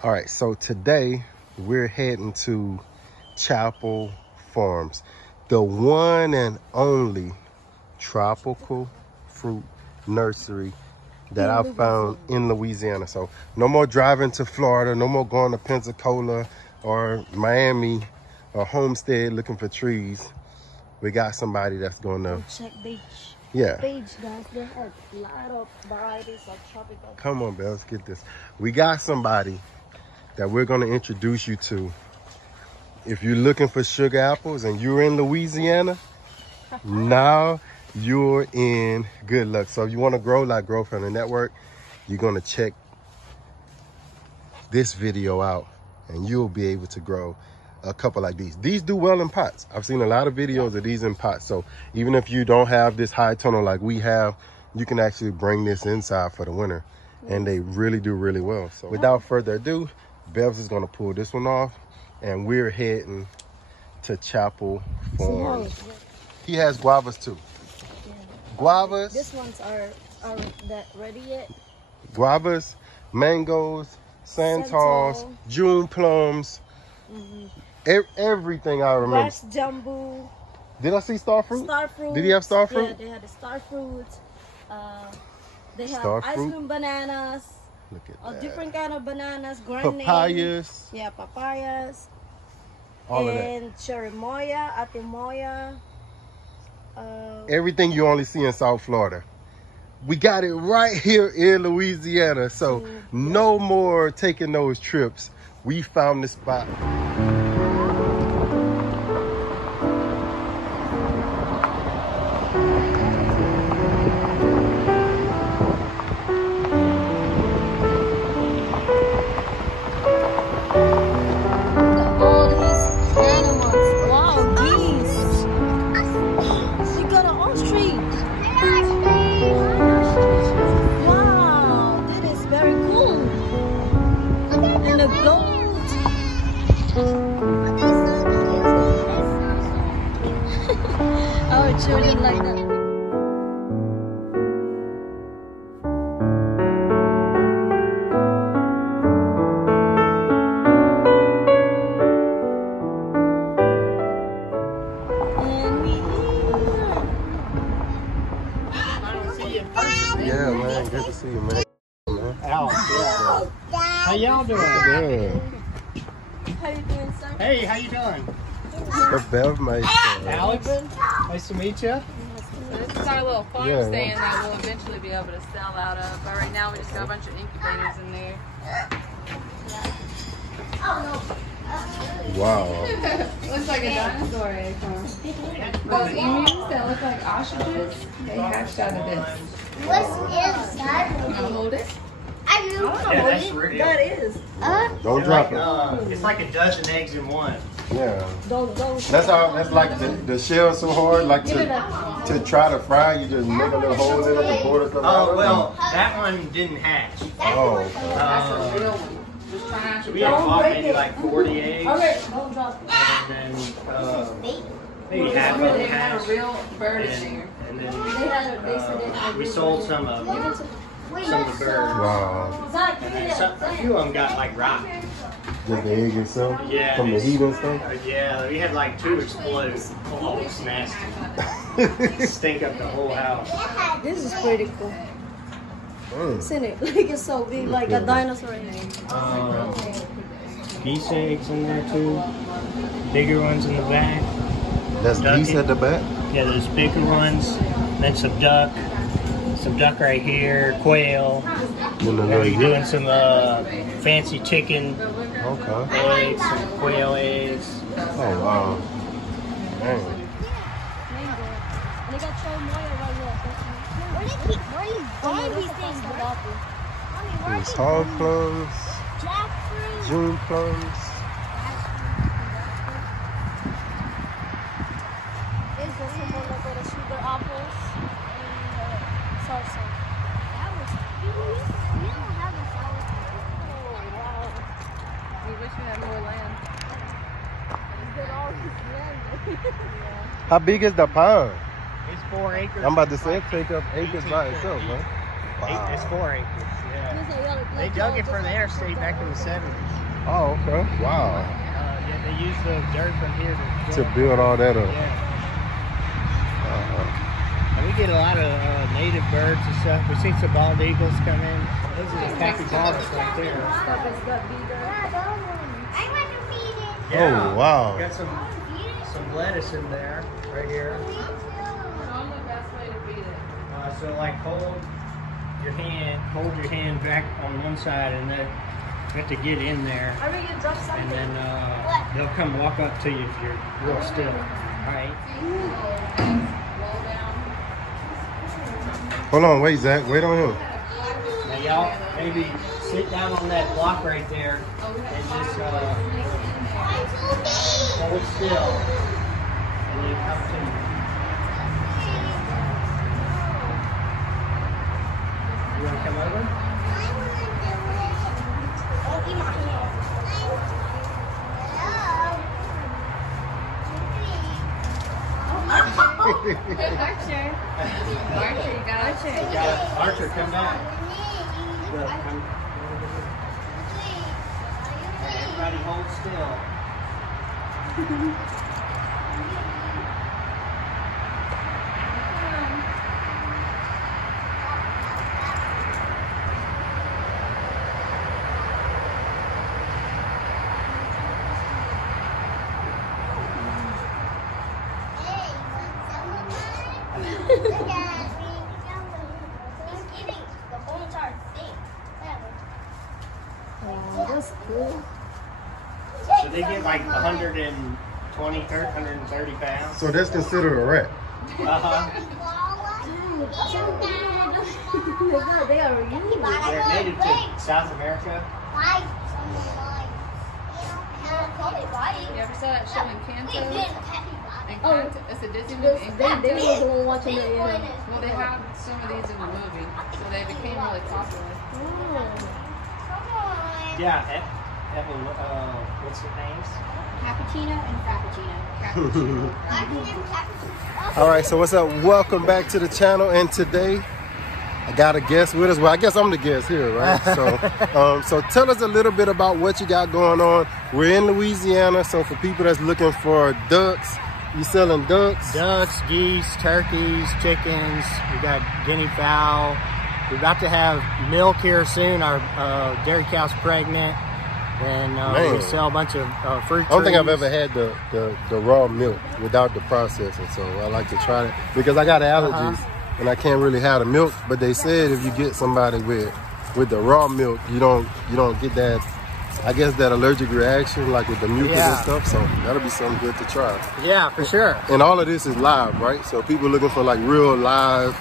All right, so today we're heading to Chapple Farms, the one and only tropical fruit nursery that I found in Louisiana. So no more driving to Florida, no more going to Pensacola or Miami or Homestead looking for trees. We got somebody that's going to check beach. Yeah. Beach, guys. They have a lot of varieties of tropical. Come on, Belle, let's get this. We got somebody that we're going to introduce you to. If you're looking for sugar apples and you're in Louisiana, now you're in good luck. So if you want to grow like Grow from the Network, you're going to check this video out and you'll be able to grow a couple like these. These do well in pots. I've seen a lot of videos of these in pots. So even if you don't have this high tunnel like we have, you can actually bring this inside for the winter. And they really do really well. So without further ado, Bevs is going to pull this one off and we're heading to Chapple Farms. He has guavas too. Yeah. Guavas. These ones are that ready yet? Guavas, mangoes, Santals, June plums, everything I remember. Grass jumbo. Did I see star fruit? Star fruit. Did he have star fruit? Yeah, they had the star fruit. They have Star ice fruit? cream bananas. Look at that. Different kind of bananas. Grenade. Papayas. Yeah, papayas. All of that. And cherimoya, atimoya. Everything you only see in South Florida. We got it right here in Louisiana. So no more taking those trips. We found the spot. Children like that. And we Yeah, man. Good to see you, man. Al, yeah. How y'all doing? Good. How you doing, sir? Hey, how you doing? The Bev Meister. Alex, nice to meet you. So this is our little farm stand that we'll eventually be able to sell out of. But right now we just got a bunch of incubators in there. Wow. Looks like a dinosaur egg farm. Those emus that look like ostriches, they hatched out of this. What is that? You want to hold it? I don't know. Yeah, that's real. That is. Don't drop it. It's like a dozen eggs in one. Yeah. Don't. That's how. That's like the shell so hard, like to try to fry. You just make a little hole in it and pour it. Oh well, that one didn't hatch. Oh. That's a real one. Just try not to We had bought maybe like 40 eggs, Okay, don't drop it. and then maybe half of They them had a hatched. real bird in there. And then They said they had we sold some of them, some of the birds. Wow. Zach, give me And that. a few of them got like rotten. Just the egg itself. Yeah. From the heat and stuff. Yeah, we had like 2 explode. Oh, it's nasty. Stink up the whole house. This is pretty cool. Isn't it? Like it's so big, like a dinosaur egg. Geese eggs in there too. Bigger ones in the back. That's geese at the back. Yeah, there's bigger ones. Then some duck right here, quail. And we're doing some fancy chicken Okay. eggs, some quail eggs. Oh wow. Dang. And they got cherimoya right here. Where are you buying these things, bro? There's hog plums, Jackfruit. June plums. There's also more like the sugar apples and salsa. That was. We don't have a salad. Oh wow. We wish we had more land. Get all this land. Yeah. How big is the pond? It's 4 acres. I'm about to say it take up acres by itself, huh? Wow. It's 4 acres. Yeah. They dug it for the interstate back in the 70s. Oh, okay. Wow. Yeah, they used the dirt from here To build all that up. Yeah. And we get a lot of native birds and stuff. We've seen some bald eagles come in. Those are the capybaras right there. Oh, wow. Got some lettuce in there, right here. So like hold your hand back on one side, and then you have to get in there. And then they'll come walk up to you if you're real still. All right. Hold on, wait, Zach. Wait on him. Now y'all maybe sit down on that block right there and just hold still, and then come to me. You want to come over? Archer, come back. Look, everybody hold still. That's cool. So they get like 120, 130 pounds. So that's considered a rat. Uh-huh. They are huge. They're native to South America. You ever saw that show Encanto? It's a Disney movie. They Encanto. were the one watching it, yeah. Well, they have some of these in the movie, so they became really popular. Oh. Yeah, what's their names? Cappuccino and Frappuccino. All right, so what's up? Welcome back to the channel, and today I got a guest with us. Well, I guess I'm the guest here, right? So tell us a little bit about what you got going on. We're in Louisiana, so for people that's looking for ducks, you selling ducks? Ducks, geese, turkeys, chickens. We got guinea fowl. We're about to have milk here soon. Our dairy cow's pregnant. And we sell a bunch of fruit trees. I don't think I've ever had the raw milk without the processing, so I like to try it because I got allergies and I can't really have the milk. But they said if you get somebody with the raw milk, you don't get that, I guess, that allergic reaction like with the mucus and stuff. So that'll be something good to try. Yeah, for sure. And all of this is live, right? So people looking for like real live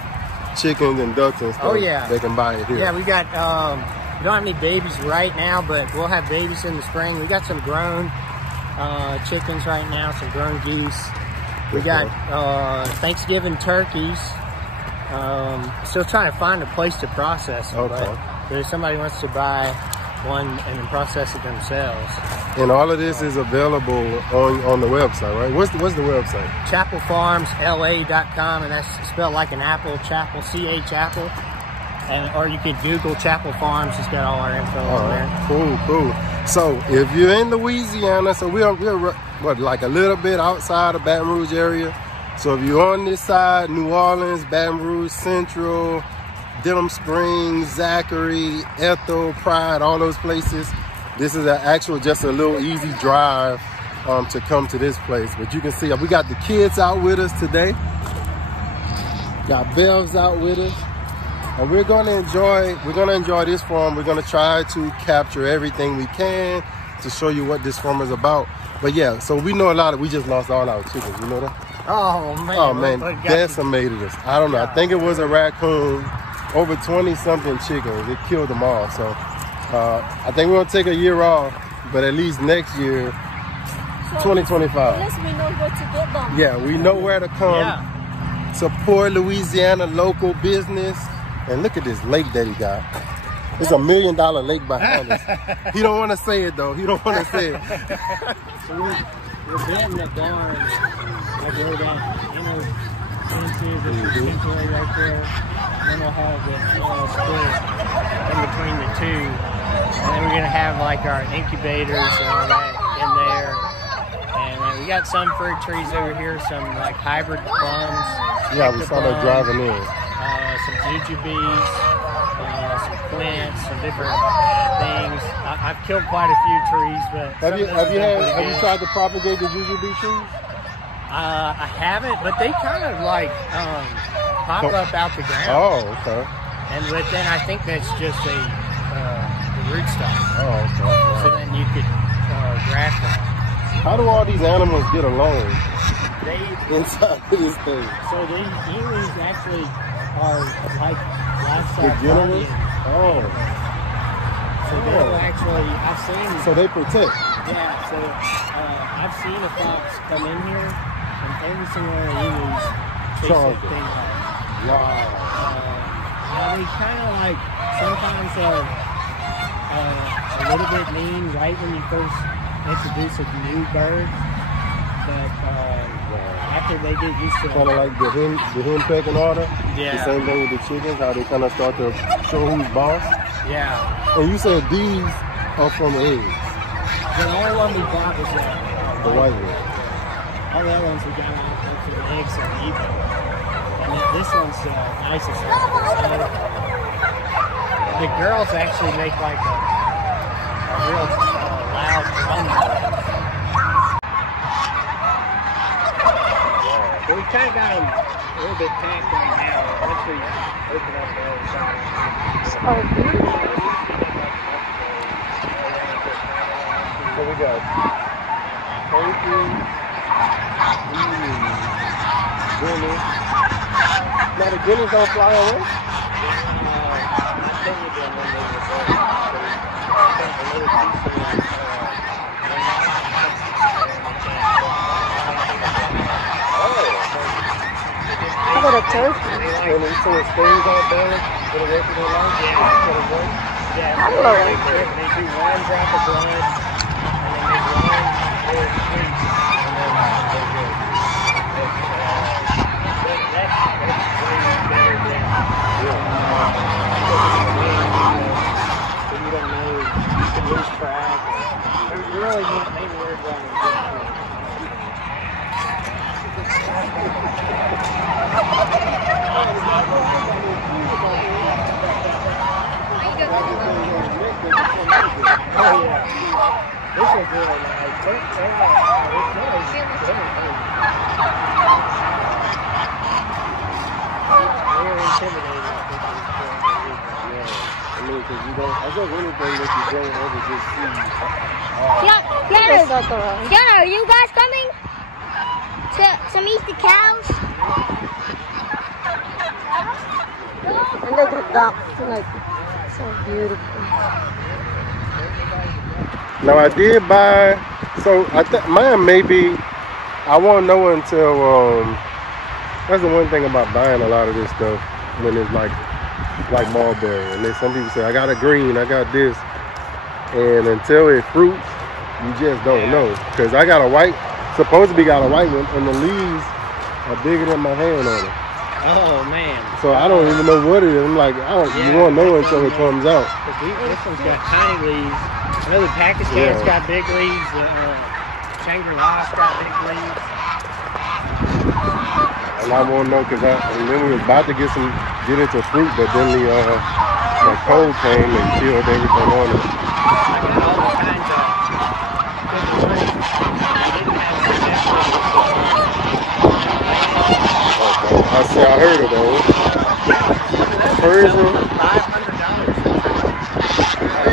chickens and ducks and stuff. Oh yeah, they can buy it here. Yeah, we got. We don't have any babies right now, but we'll have babies in the spring. We got some grown chickens right now, some grown geese. We got Thanksgiving turkeys. Still trying to find a place to process them, but if somebody wants to buy one and then process it themselves. And all of this is available on the website, right? What's the website? ChappleFarmsLA.com, and that's spelled like an apple, Chapple, C-H Apple. Or you could Google Chapple Farms. It's got all our info on there. Cool. So if you're in Louisiana, so we're what, like a little bit outside of Baton Rouge area. So if you're on this side, New Orleans, Baton Rouge Central, Denham Springs, Zachary, Ethel, Pride, all those places, this is just a little easy drive to come to this place. But you can see we got the kids out with us today. Got Bev's out with us. And we're gonna enjoy this farm. We're gonna try to capture everything we can to show you what this farm is about. But yeah, so we know we just lost all our chickens, you know that? Oh man, decimated us. I don't know, I think it was a raccoon, over 20 something chickens. It killed them all. So I think we're gonna take a year off, but at least next year, so 2025. At least we know where to get them. Yeah, we know where to come. Yeah. Support Louisiana local business. And look at this lake that he got. It's $1 million lake behind us. He don't want to say it though. He don't want to say it. So we're building the barns like where that inner fence is, temporary right there. then we'll have the split in between the two. And then we're gonna have like our incubators and all that in there. And we got some fruit trees over here, some like hybrid plums. Yeah, we saw that driving in. Some jujubes, some quince, some different things. I've killed quite a few trees, but Have you tried to propagate the jujube trees? I haven't, but they kind of like pop up out the ground. Oh, okay. But then I think that's just the rootstock. Oh, okay. Wow. So then you could graft them. How do all these animals get along They inside of this thing? So these emus actually are like livestock The generals? guardians. Oh. So they'll actually, I've seen. So they protect. Yeah. So I've seen a fox come in here, and every single one of the emus chase Charge that it. thing off. Wow. They kind of like sometimes a little bit mean right when you first introduce a new bird, but after they get used to it. Kind of like the hen pecking order. Yeah. The same thing with the chickens, how they kind of start to show who's boss. Yeah. And you said these are from eggs, The only one we bought was the white one. all the other ones we got from the eggs and eating. And this one's the nicest one. The girls actually make like a real loud drum noise. So we kind of got them a little bit packed right now. Once we open up the other side. So beautiful. So we got turkey, guineas. Now the guineas don't fly away? How about a turkey? And so it stays on balance for the rest of their life? Yeah, I love it. they do one drop of blood, and then they run little streaks, and then they're good. That's way better than so you don't know, you can lose track. You really need maybe worry about it. Oh yeah, this one's really nice. They're intimidating. I mean, because you don't, I guess anything that you don't ever just see. Fiona, are you guys coming to meet the cows? And look at ducks, like so beautiful. Now I did buy, so I think mine maybe, I won't know until, that's the one thing about buying a lot of this stuff when it's like mulberry. And then some people say, I got a green, I got this. And until it fruits, you just don't know. Because I got a white, supposed to be got a white one, and the leaves are bigger than my hand on it. Oh man. So I don't even know what it is. I'm like, you won't know until it comes out. This one's got tiny leaves. I know the Pakistan's got big leaves. Shangri-La's got big leaves. And I won't know because and then we was about to get into fruit, but then the cold came and killed everything on it. I got all kinds of different trees. I see, I heard of those. Persian. $500.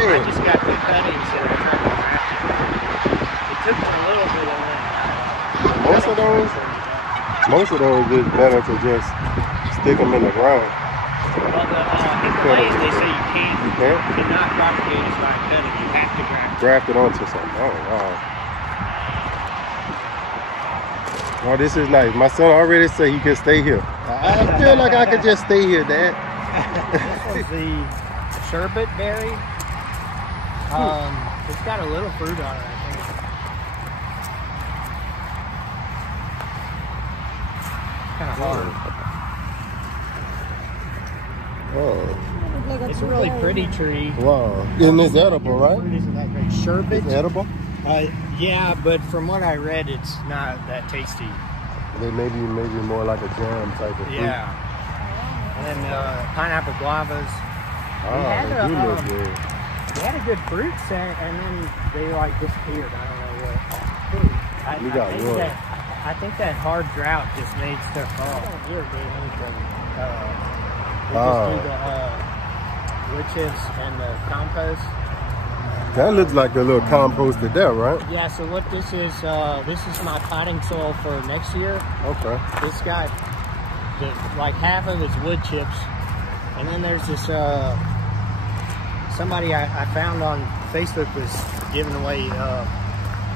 I just got the cuttings and I'm trying to graft it. It took me a little bit of that. Most of those is better to just stick them in the ground. Well, in Malaysia they say you cannot propagate it by cutting. You have to graft it onto something. Oh wow. Oh, this is nice. My son already said he can stay here. I feel like I could just stay here, Dad. This is the sherbet berry. It's got a little fruit on it, I think. Kind of hard. Oh. It's a really pretty tree. Wow. And it's edible, right? Fruit isn't that great. Sherbet? It's edible? Yeah, but from what I read, it's not that tasty. They maybe more like a jam type of fruit. Yeah. And then pineapple guavas. Oh, they do look good. We had a good fruit set, and then they like disappeared. I don't know what. You got wood. I think that hard drought just made stuff fall. We just do the wood chips and the compost. That looks like a little composted there, right? Yeah, so what this is my potting soil for next year. Okay. This got like half of it's wood chips, and then there's this somebody I found on Facebook was giving away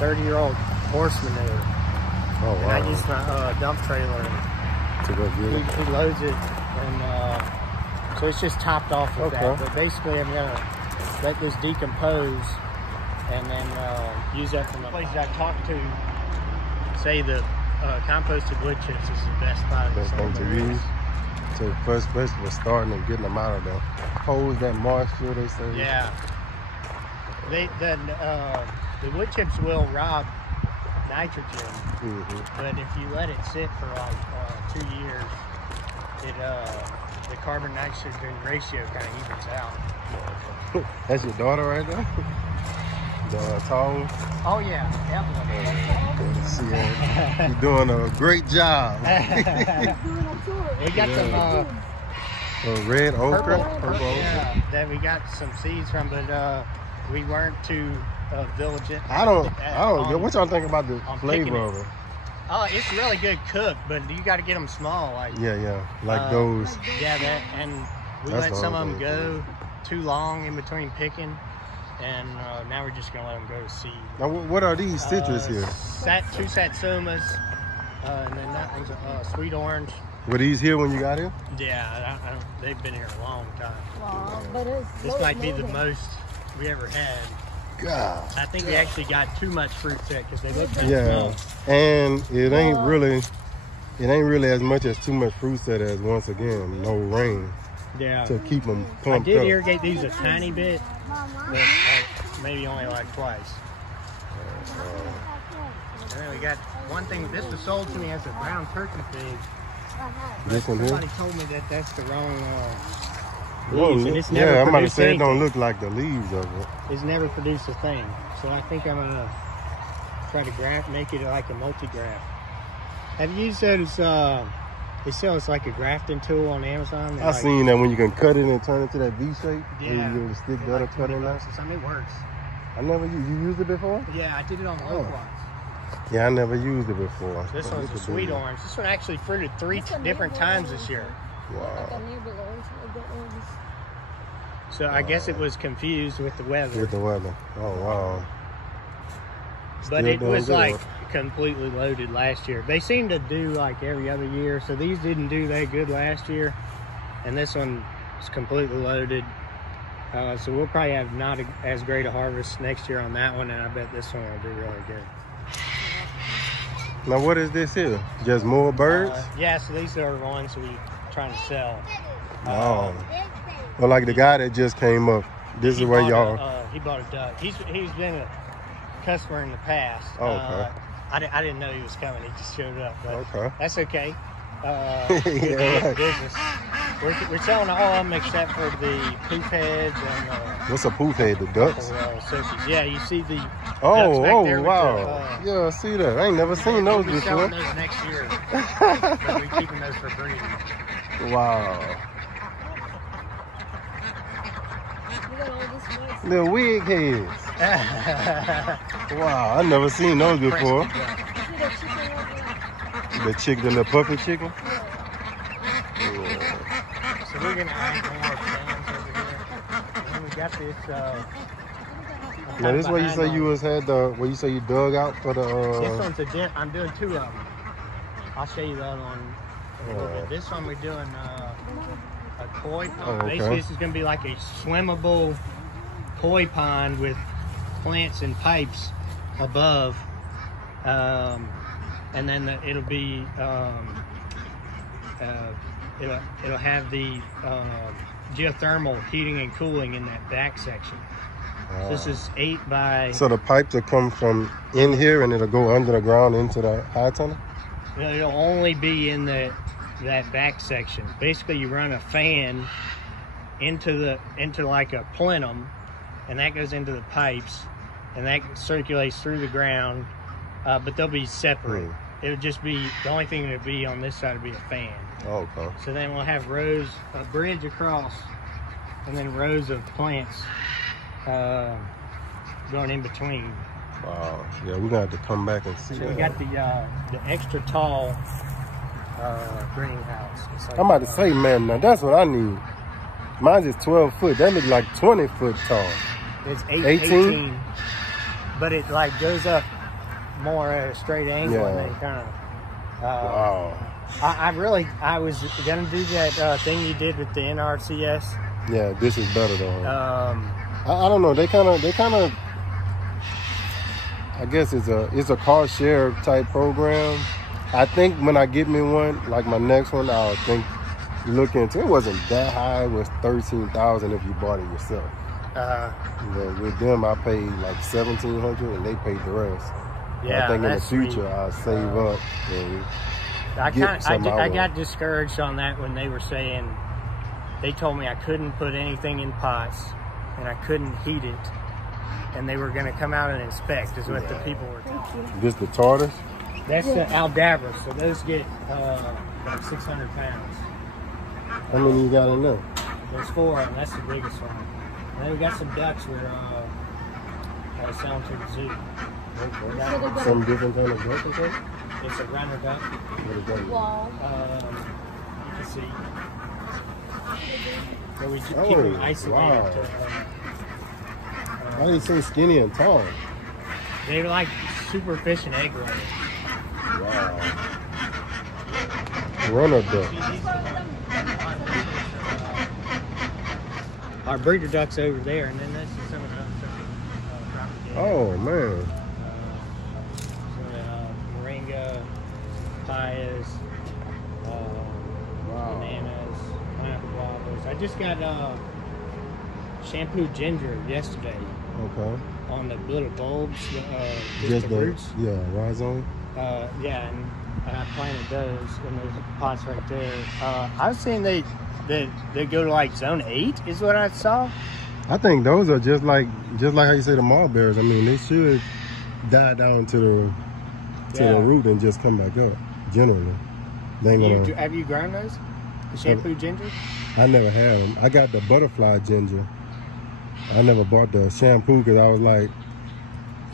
30-year-old horse manure. Oh, wow. And I used my dump trailer to go get it. He loads it, and so it's just topped off with that. But basically, I'm gonna let this decompose, and then use that from the places I talked to. Say the composted wood chips is the best thing to use. So first place was starting and getting them out of there. Hold that moisture, they say. Yeah. The wood chips will rob nitrogen, but if you let it sit for like 2 years, the carbon nitrogen ratio kind of evens out. That's your daughter right there? The tall one? Oh yeah, definitely. See her. You're doing a great job. We got some red okra. Purple okra. Yeah, that we got some seeds from, but we weren't too diligent. I don't. What y'all think about the flavor of it? Oh, it's really good cooked, but you got to get them small. Like like those. Yeah, and we let some of them go too long in between picking, and now we're just gonna let them go to seed. Now, what are these citrus here? Two satsumas, and then that one's a sweet orange. Were these here when you got here? Yeah, they've been here a long time. Wow, but this might be the most we ever had. God. I think we actually got too much fruit set because they look pretty small. And it ain't really as much as too much fruit set as, once again, no rain. Yeah. To keep them pumped up. I did irrigate these a tiny bit, but maybe only like twice. And then we got one thing. This was sold to me as a brown turkey fig. This one here? Somebody told me that that's the wrong leaves, and it's never I'm about to produced say anything. it don't look like the leaves of it. It's never produced a thing. So I think I'm gonna try to make it like a multi-graft. Have you used those? They sell it's like a grafting tool on Amazon. I've seen that when you can cut it and turn it to that V shape. Yeah. And you can stick butter cut in there. I mean, it works. I never used. You used it before? Yeah, I did it on the oak ones. Yeah, I never used it before. This one's a sweet orange. This one actually fruited 3 different times this year. Wow. So I guess it was confused with the weather. With the weather. Oh, wow. But it was like completely loaded last year. They seem to do like every other year. So these didn't do that good last year. And this one is completely loaded. So we'll probably have not as great a harvest next year on that one. And I bet this one will do really good. Now, what is this here? Just more birds? Yeah, so these are the ones we're trying to sell. Well, like the guy that just came up, this is where y'all... he bought a duck. He's been a customer in the past. Oh, okay. I didn't know he was coming. He just showed up. But okay. That's okay. Yeah, right. Business. We're selling all of them except for the poof heads and what's a poof head? The ducks? Yeah, you see the ducks back there wow. Yeah, I see that. I ain't never seen those we're before. Selling those next year. But we're keeping those for breeding. Wow. The wig heads. Wow, I never seen those before. The chicken, the little puffy chicken. Yeah. So we're gonna add more fans over here. And then we got this. Now this where you say you where you say you dug out for the. This one's I'm doing 2 of them. I'll show you the other one. A little bit. This one we're doing a koi pond. Basically, this is gonna be like a swimmable koi pond with plants and pipes above, and then it'll be it'll have the geothermal heating and cooling in that back section. So this is 8 by... So the pipes will come from in here and it'll go under the ground into the high tunnel? It'll only be in that back section. Basically, you run a fan into like a plenum, and that goes into the pipes, and that circulates through the ground, but they'll be separate. It would just be, the only thing that would be on this side would be a fan. Oh, okay. So then we'll have rows, a bridge across, and then rows of plants going in between. Wow. Yeah, we're gonna have to come back and see So that. we got the extra tall greenhouse. It's like, I'm about to say, man, now that's what I need. Mine's is 12 foot. That looks like 20 foot tall. it's 18? 18, but it like goes up more at a straight angle, and then kind of. Wow. I was gonna do that thing you did with the NRCS. Yeah, this is better though. Um, I don't know. They kind of. I guess it's a car share type program. I think when I get me one, like my next one, I'll look into it. Wasn't that high. It was $13,000 if you bought it yourself. But with them, I paid like $1,700 and they paid the rest. yeah, I think in the that's future sweet. I'll save up and I got discouraged on that when they were saying, they told me I couldn't put anything in pots and I couldn't heat it, and they were going to come out and inspect, is what the people were telling. This the tortoise? That's the Aldabra, so those get like 600 pounds. How many you got in there? There's 4 of them, that's the biggest one. And then we got some ducks we're selling to the zoo. Okay. Some different kind of duck or something? It's a runner duck. What is that? Wow. You can see. So we keep Oh, them isolated. wow. To, Why are they so skinny and tall? they were like super fish and egg rolls. Wow. Runner duck. Our breeder ducks over there, and then this is some of the other stuff. Oh, man. Moringa, papayas, bananas, pineapple guavas. I just got shampoo ginger yesterday Okay. on the little bulbs, Just the roots. Yeah, rhizome. Yeah, and I planted those in those pots right there. I was saying they go to like zone 8 is what I saw. I think those are just like how you say the mulberries. I mean, they should die down to the root and just come back up. Generally, they ain't gonna. Have you grown those? The shampoo ginger? I never had them. I got the butterfly ginger. I never bought the shampoo because I was like,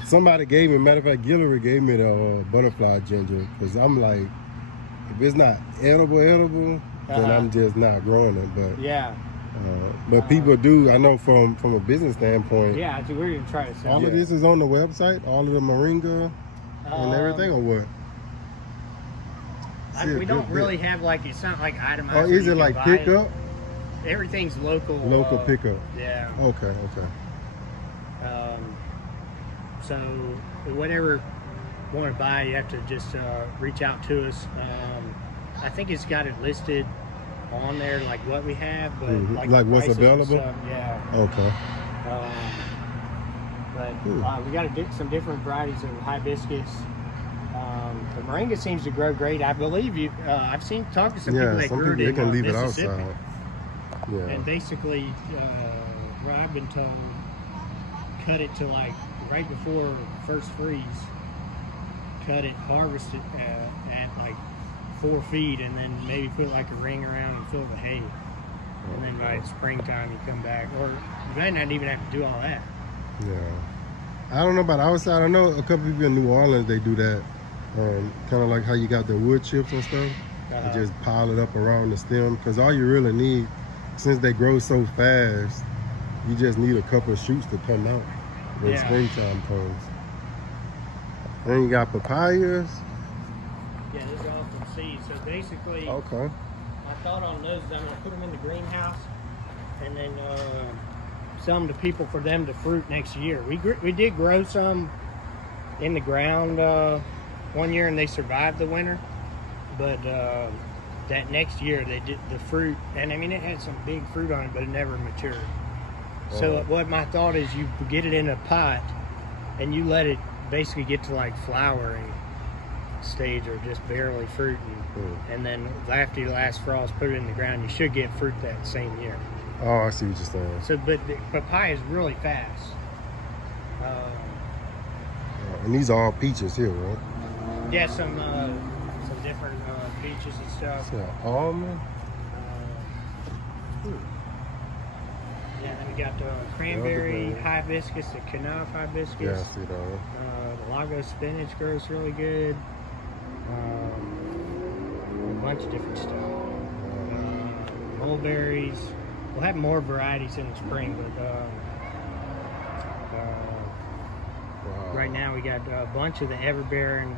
somebody gave me. Matter of fact, Guillory gave me the butterfly ginger because I'm like, if it's not edible, then I'm just not growing it. But Yeah. but people do. I know from a business standpoint. Yeah, we're gonna try to sell All of this is on the website. All of the moringa and everything, or what? We don't really have like, it's not like itemized. Or is it like pickup? Everything's local. Local pickup. Yeah. Okay. So whatever you want to buy, you have to just reach out to us. I think it's got it listed on there, like what we have, but like what's prices and available. stuff, yeah. Okay. But we got some different varieties of hibiscus. The moringa seems to grow great. I believe you. I've talked to some people that grew it in they can leave it Mississippi. outside. Yeah. And basically, what I've been told, cut it to like right before first freeze. Cut it, harvest it at like 4 feet, and then maybe put like a ring around and fill it with hay. And then by springtime you come back, or you might not even have to do all that. Yeah. I don't know about outside. I know a couple people in New Orleans, they do that. Kind of like how you got the wood chips and stuff. You just pile it up around the stem, because all you really need, since they grow so fast, you just need a couple of shoots to come out when springtime comes. Then you got papayas. Yeah, those are all from seeds. So basically, Okay. my thought on those is I'm going to put them in the greenhouse and then sell them to people for them to fruit next year. We did grow some in the ground one year, and they survived the winter. But that next year they did the fruit, and I mean it had some big fruit on it, but it never matured. So what my thought is, you get it in a pot, and you let it basically get to like flowering stage or just barely fruiting, and then after your last frost, put it in the ground. You should get fruit that same year. Oh, I see what you're saying. So, but the papaya is really fast. And these are all peaches here, right? Yeah, some different peaches and stuff. Yeah, almond. Yeah, then we got the cranberry hibiscus, the Knuff hibiscus. Yeah, I see that. The Lago spinach grows really good. A bunch of different stuff. Mulberries. We'll have more varieties in the spring, but right now we got a bunch of the everbearing.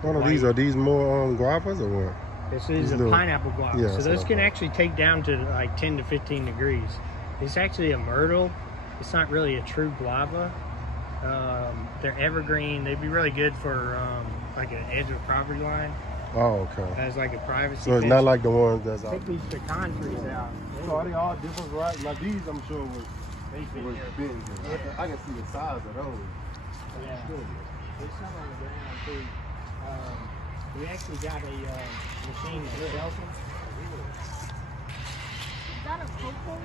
What are these? Are these more guavas or what? This is a pineapple guava. Yeah, so those can actually take down to like 10 to 15 degrees. It's actually a myrtle. It's not really a true guava. They're evergreen. They'd be really good for like an edge of a property line. Oh, okay. As like a privacy. So it's not like the ones that's out. Take these pecan trees out. So are they all different varieties? Like these, I'm sure was big. I can see the size of those. Yeah. There's some on the ground too. We actually got a machine that sells them. Is that a cocoa?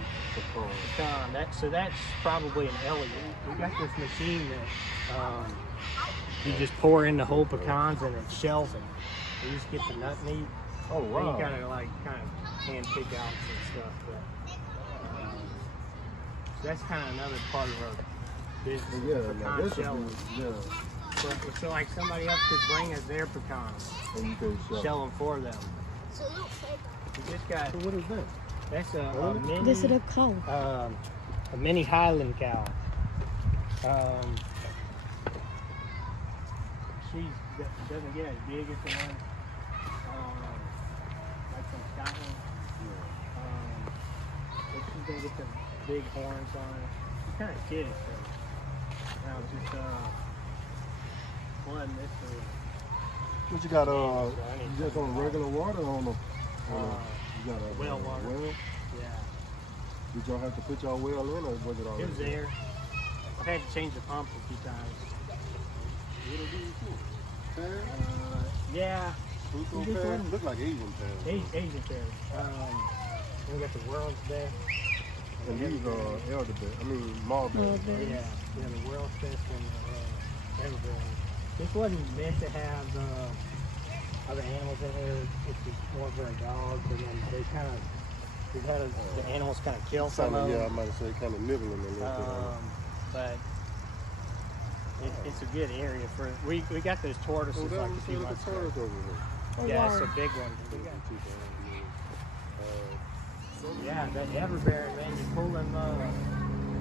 Pecan. So that's probably an Elliot. We got this machine that you just pour in the whole pecans and it shells them. You just get the nut meat. Oh wow! And you gotta like kind of hand pick out some stuff. But, so that's kind of another part of our business. Pecan shelling. So like somebody else could bring us their pecans and you can shell them for them. We just got. So what is that? That's a mini. This is a cow. A mini Highland cow. She doesn't get as big as the one like from Scotland. But she's gonna get the big horns on her. She's kind of kiddish though. Now just one this. What you got? You just on regular water or on the? You got a well water. Well? Yeah. Did y'all have to put y'all well in, or was it already? It was there. I had to change the pump a few times. Yeah. Look like Asian pears. Asian pears. We got the world's best. And these are elderberry. I mean, mulberry. Yeah, the world's best and everything. This wasn't meant to have other animals in here. It's more for a dog, and then they kind of, we've had the animals kind of kill some of them. Yeah, I might say kind of nibbling a little bit. But it's a good area for. We got those tortoises like a few months ago. Yeah, it's a big one. Yeah, that everbearing, man, you pull them.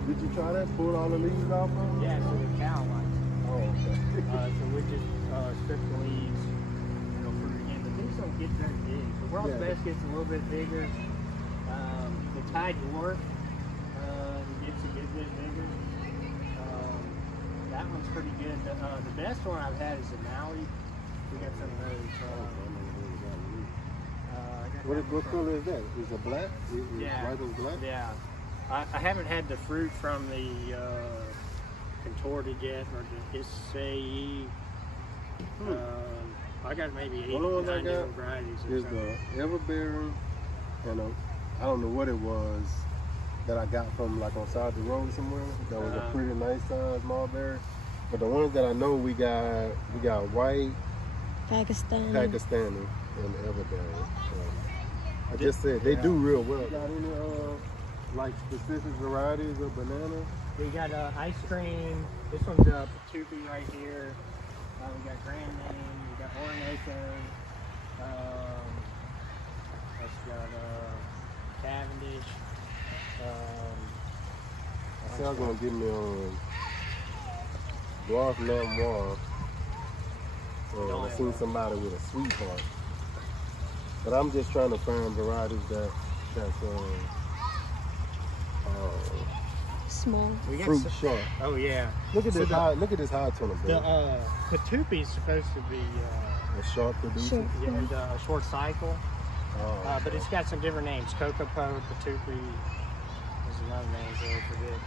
Did you try that? Pull all the leaves off of them? Yeah, so the cow likes it. Oh, okay. So we just strip the leaves and it'll fruit again. But these don't get very big. The world's best gets a little bit bigger. The Thai dwarf gets a good bit bigger. That one's pretty good. The best one I've had is the Maui. We got some of those. What color is that? Is it black? Yeah. White and black? Yeah. I haven't had the fruit from the contorted yet, or the Issei. I got maybe 8 or 9 different varieties. Is the everbearing, and I don't know what it was that I got from like on side the road somewhere. That was a pretty nice size mulberry. But the ones that I know we got white, Pakistani, and everbearing. I just said they do real well. Got any like specific varieties of banana? We got ice cream. This one's a Patupi right here. We got Grand Name. We got Orinoco. That's got Cavendish. I said I was gonna give me Dwarf Namoir. I seen somebody with a sweetheart. But I'm just trying to find varieties that's small. Fruit short. Oh yeah. Look at this high tunnel, bro. The Patupi is supposed to be a short producer. Yeah, and a short cycle. But it's got some different names. Kokopo, Patupi. There's another name there, I forget.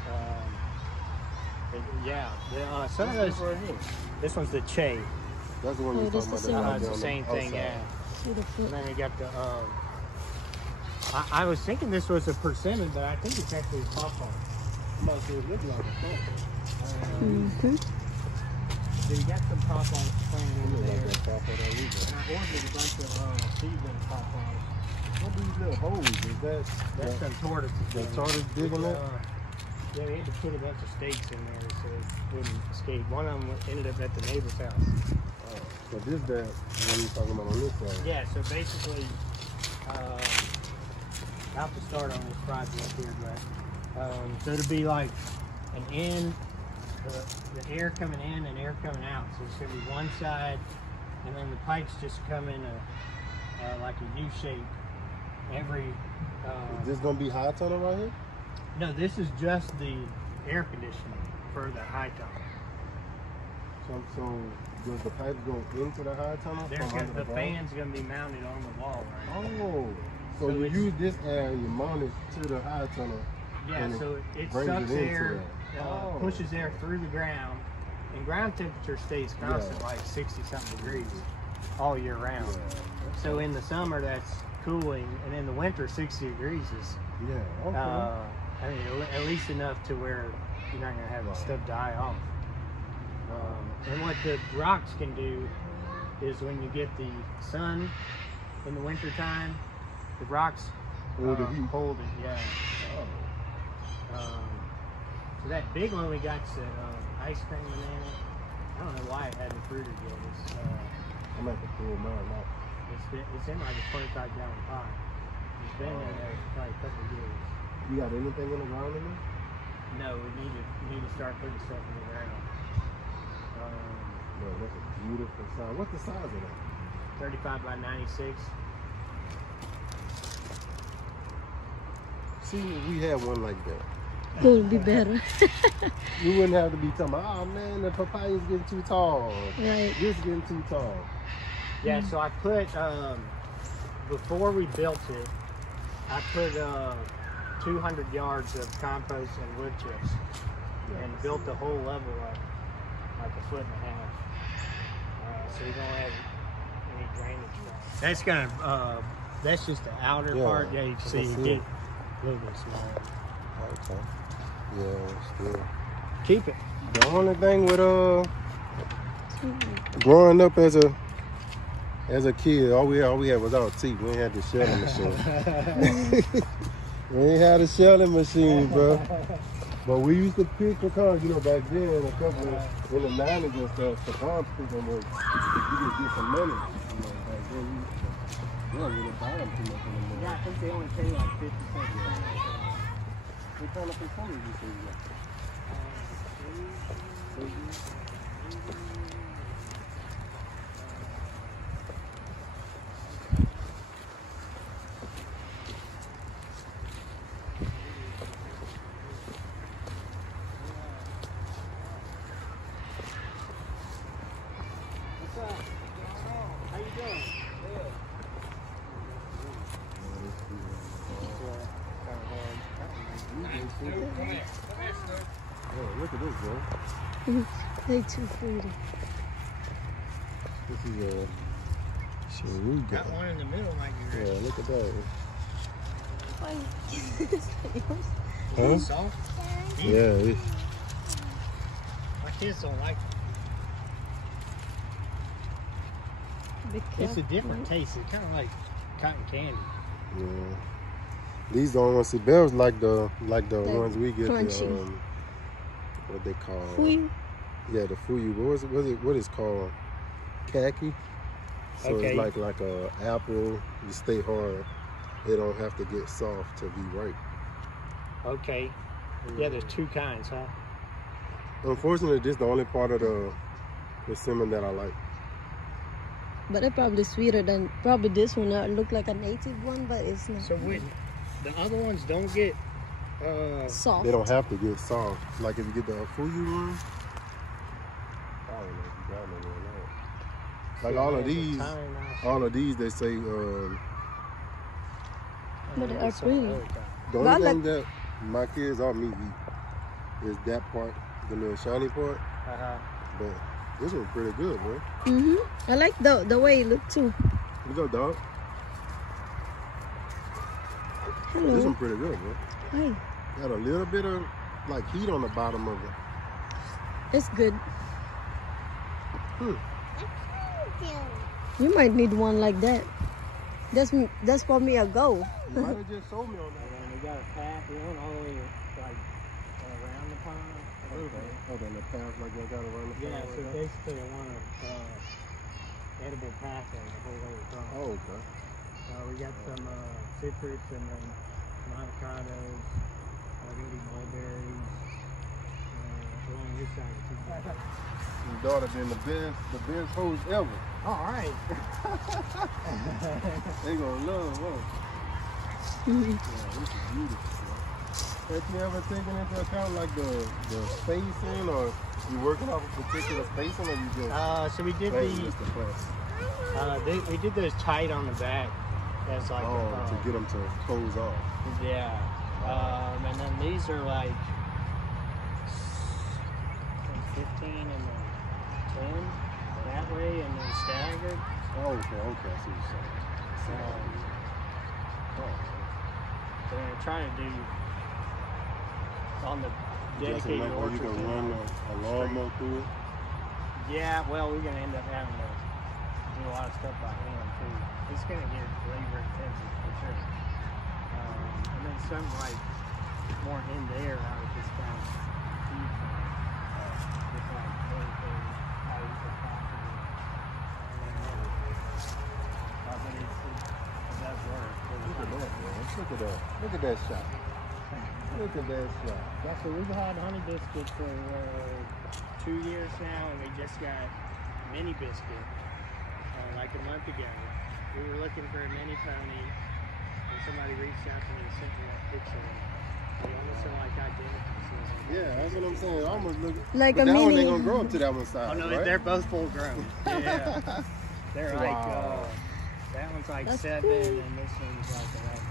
Some of those. This one's the Che. That's the one you're talking about. It's the same thing, yeah. And then we got the. I was thinking this was a persimmon, but I think it's actually a pawpaw. Must look like a pawpaw. So you got some pawpaws planted over there. And I ordered a bunch of seedling pawpaws. What are these little holes? Is that's some tortoises. The tortoise digging it? Yeah, we had to put a bunch of stakes in there so it wouldn't escape. One of them ended up at the neighbor's house. So this that what are you talking about on this side? Yeah, so basically, I'll have to start on this project here, but so it'll be like an in, the air coming in and air coming out. So it's gonna be one side, and then the pipes just come in like a U shape. Every. Is this gonna be high tunnel right here? No, this is just the air conditioning for the high tunnel. So does the pipes go into the high tunnel? The fan's gonna be mounted on the wall, right? Oh, so you use this air and you mount it to the high tunnel. Yeah, so it sucks air, pushes air through the ground, and ground temperature stays constant, like 60-something degrees all year round. Yeah. So in the summer that's cooling, and in the winter 60 degrees is I mean, at least enough to where you're not going to have the stuff die off. And what the rocks can do is when you get the sun in the winter time, the rocks hold it, yeah. So that big one we got said ice cream banana. I don't know why it hadn't fruited yet. I'm at the pool mine now. It's in like a 25-gallon pot. It's been in there for probably a couple of years. You got anything in the ground in there? No, we need to start putting stuff in the ground. No, that's a beautiful size. What's the size of that? 35 by 96. See, we had one like that. It would be better. You wouldn't have to be talking about, oh man, the papaya's getting too tall. Right. This getting too tall. Yeah, so I put, before we built it, I put 200 yards of compost and wood chips and built the whole level up like 1.5 feet. So you don't have any drainage. That's gonna, that's just the outer part. Yeah, you can see it get a little bit smaller. Okay. Yeah, still. Keep it. The only thing with growing up as a kid, all we had was our teeth. We ain't had the shelling machine. We ain't had a shelling machine, bro. But we used to pick the cars, you know, back then, in the 90s and stuff, the farm picking was, you could get some money. You know, back then, we don't really buy them too much anymore. Yeah, I think they only pay like 50 cents. What kind of percentage you say you got? Oh, look at this, bro. They too fruity. This is a cheruga. That one in the middle might be Yeah, rich. look at that. Huh? Soft? Yeah. My kids don't like it. It's a different taste. It's kind of like cotton candy. Yeah. These the only ones. See, Bells like the ones we get. Crunchy. What they call? Fuyu? Yeah, the fuyu. What is called? Khaki. So Okay. it's like a apple. You stay hard. They don't have to get soft to be ripe. Okay. Yeah, there's two kinds, huh? Unfortunately, this is the only part of the persimmon that I like. But they're probably sweeter than this one. It look like a native one, but it's not. So when the other ones don't get soft. They don't have to get soft. Like if you get the fuyu one, I don't know if you got them or not. Like all of these, they say But they are pretty. The But I only like- thing that my kids are meat eat is that part, the little shiny part. But this one's pretty good, bro. I like the way it look too. What's up, dog? This Hello. one's pretty good, bro. Hi. Got a little bit of like heat on the bottom of it. It's good. You might need one like that. That's for me a go. You might have just sold me on that. And we got a path. We went all the way like around the pond. Oh, then the path like y'all got around the Yeah, pond so like that? basically I want a edible pathway the whole way across. Oh, okay. We got some citrus and then some avocados. We're gonna do mulberries. Along this side too. Your daughter been the best host ever. All right. They gonna love her. Yeah, this is beautiful. Have you ever taken into account like the spacing, or you working off a particular spacing, or you just So we did playing with the plant? we did those tight on the back. That's like to get them to close off. yeah. And then these are like 15 and then 10 that way, and then staggered. Oh, okay, I see what you're saying. So we're trying to do on the Just dedicated like where you orchard. can run a lawnmower through it. Yeah, well, we're gonna end up having to do a lot of stuff by hand too. It's gonna get labor intensive for sure. And then some like more in there, I would just kind of feed them, just like everything tight as possible. But it does work. Look at that, man. Look at that. Look at that shot. Look at that shot. Yeah, so we've had honey biscuit for 2 years now, and we just got mini biscuit like a month ago. We were looking for a mini pony, and somebody reached out to me and sent me that picture. They almost are like identical. So Yeah, that's what I'm saying. Almost look Like but a that one mini. they gonna grow up to that one size. oh no, right? they're both full grown. Yeah, they're like Wow. that one's like That's 7, cool. and this one's like 11.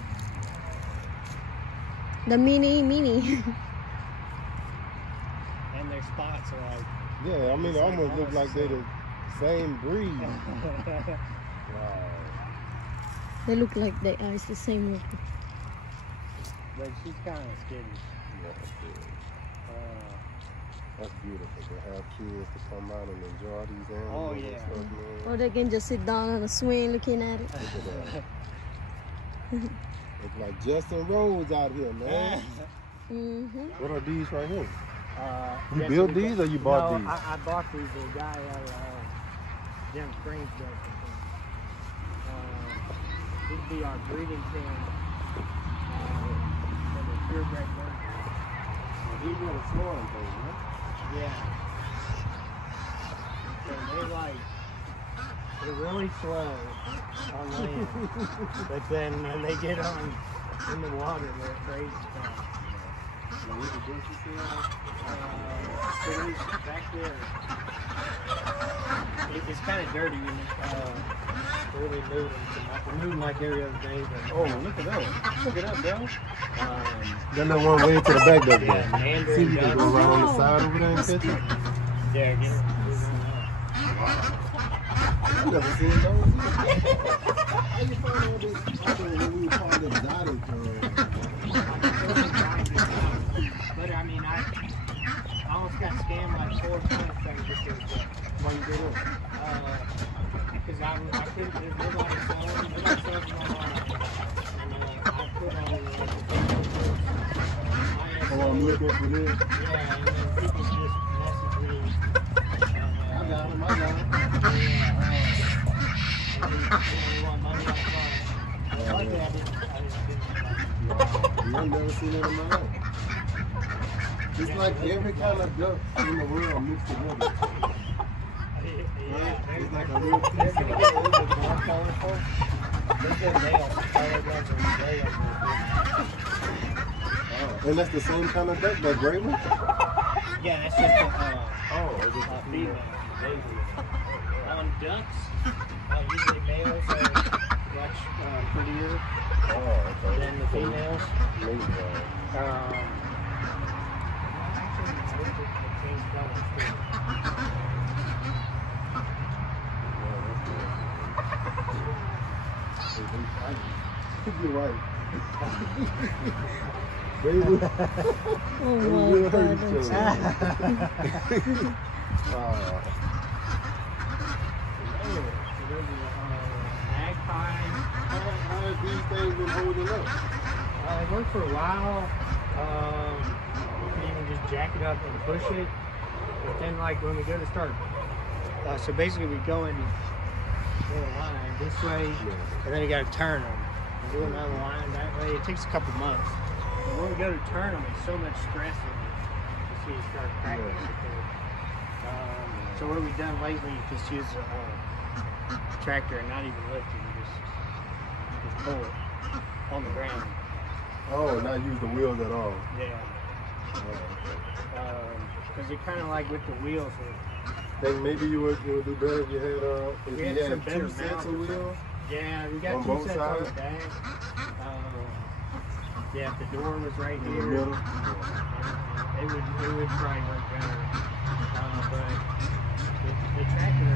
The mini. And their spots are like. Yeah, I mean, It's it like almost look almost like the they the same breed. Wow. They look like they are the same way. But she's kind of skinny. Yeah, that's beautiful to have kids to come out and enjoy these animals. Oh, and yeah. stuff, man. Or they can just sit down on a swing looking at it. Look at that. It's like Justin Rhodes out here, man. What are these right here? You yes, built we these or you bought no, these? I bought these. A guy out of Denver Springs built them. This would be our breeding pen for the purebred birds. These are the snoring things, huh? Yeah. So they're really slow on land, but then when they get on in the water, they're crazy fast. Now, what did you say? So these back there, it's kind of dirty when it's really moving. We're moving like every other day. But, Oh, look at that. Look at that, bro. Then that one way to the back there. yeah, Mandarin See if you can go ducks. around on the side over there and catch it. Yeah, get it. I've never seen those. How you find all this? I don't know when we were part of the dotting But I mean, I almost got scammed like 4 times trying to get this. Why you did it? Because I couldn't, there's nobody selling them online. And I put on Oh, I'm looking for this. yeah, and then people just message me. I got him. I got him. Want money up front. Like that, I've never seen it in my life. It's like every kind of duck in the world mixed together. yeah, It's like a real they're piece going to of get a little bit more colorful. They're good males. All they guys are males. And that's the same kind of duck, that gray one? Yeah, that's just It's just a female. On ducks, usually males are much prettier than the females. You're right. They will. Oh They my will hurt God. each other. Magpies. How have these things been holding up? It worked for a while. You can even just jack it up and push it. But then, like when we go to start, so basically we go in a line this way, and then you got to turn them and do another line that way. It takes a couple months. But when we go to turn them, it's so much stress in it. You see, it start cracking. So what we've done lately is just use a tractor and not even lift it. You just pull it on the ground. Oh, not use the wheels at all. Yeah. Because it kind of like with the wheels. Think maybe you would do better if you had some better two sets of mounts. wheels. Yeah, we got On two both sets on the sides? back. Yeah, if the door was right In the here, middle. it would probably work better. But the tractor.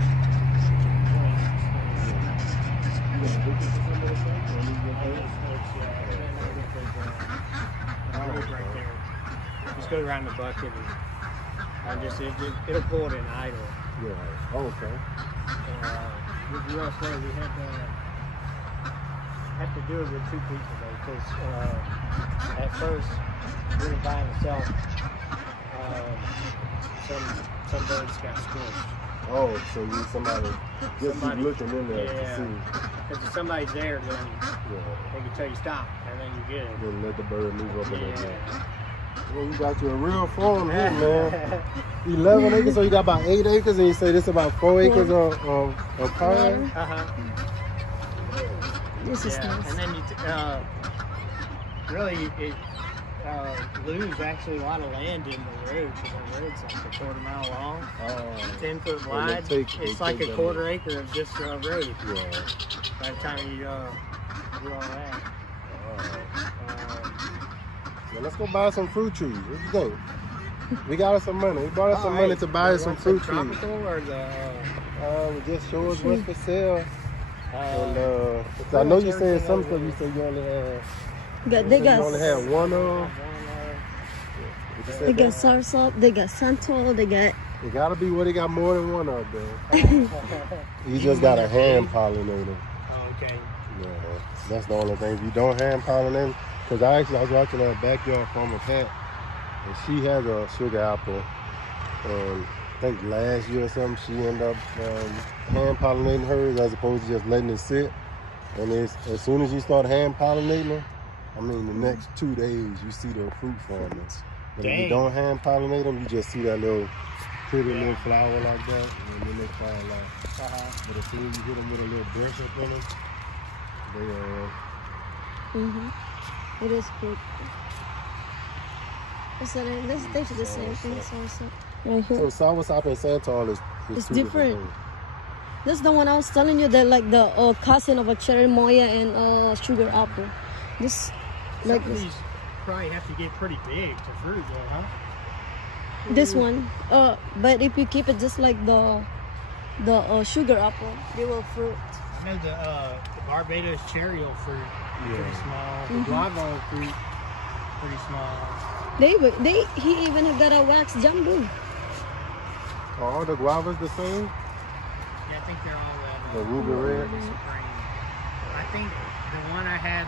Right there. Just go around the bucket and just it'll pull it in idle. Yeah. Oh, okay. With USA, we had to do it with two people though, because at first we were by himself. Some birds got squished. Oh, so you somebody just keep looking in there to see. If somebody's there, then Yeah. they can tell you stop, and then you get it. Then let the bird move up a little bit. Yeah. Well, you got you a real farm here, man. 11 acres, so you got about 8 acres, and you say this about 4 acres of pine? This is nice. And then you really lose actually a lot of land in the road, because the road's like a quarter-mile long, 10 foot wide. It's like a quarter acre of just road. Yeah. By the time you do all that. Well, let's go buy some fruit trees. What you think? We got us some money. We bought us some money to buy us some fruit trees. Tropical or the... Just show us what's for sale. And I know you saying some stuff. You said you only had. You only had one of. They got soursop, they got santal, they got. It gotta be what they got more than one of them. You just got a hand pollinator. Oh, okay. Yeah, that's the only thing. If you don't hand pollinate, because I was watching her backyard farmer Pat, and she has a sugar apple. I think last year or something, she ended up hand pollinating hers as opposed to just letting it sit. And as soon as you start hand pollinating them, I mean, the next 2 days you see the fruit forming. But if you don't hand pollinate them, you just see that little pretty little flower like that, and then they fall out. But as soon as you hit them with a little brush up on them, they It is good. So let's taste the same thing. Soursop. Right here. So soursop and santal is It's two different. things. This is the one I was telling you that like the cousin of a cherry moya and sugar apple. This like Some of these probably have to get pretty big to fruit though, huh? this one. But if you keep it just like the sugar apple, they will fruit. I know the Barbados cherry will fruit pretty small. The guava will fruit pretty small. He even got a wax jumbo. Are all the guavas the same? Yeah, I think they're all that. The ruby red? Supreme. I think the one I had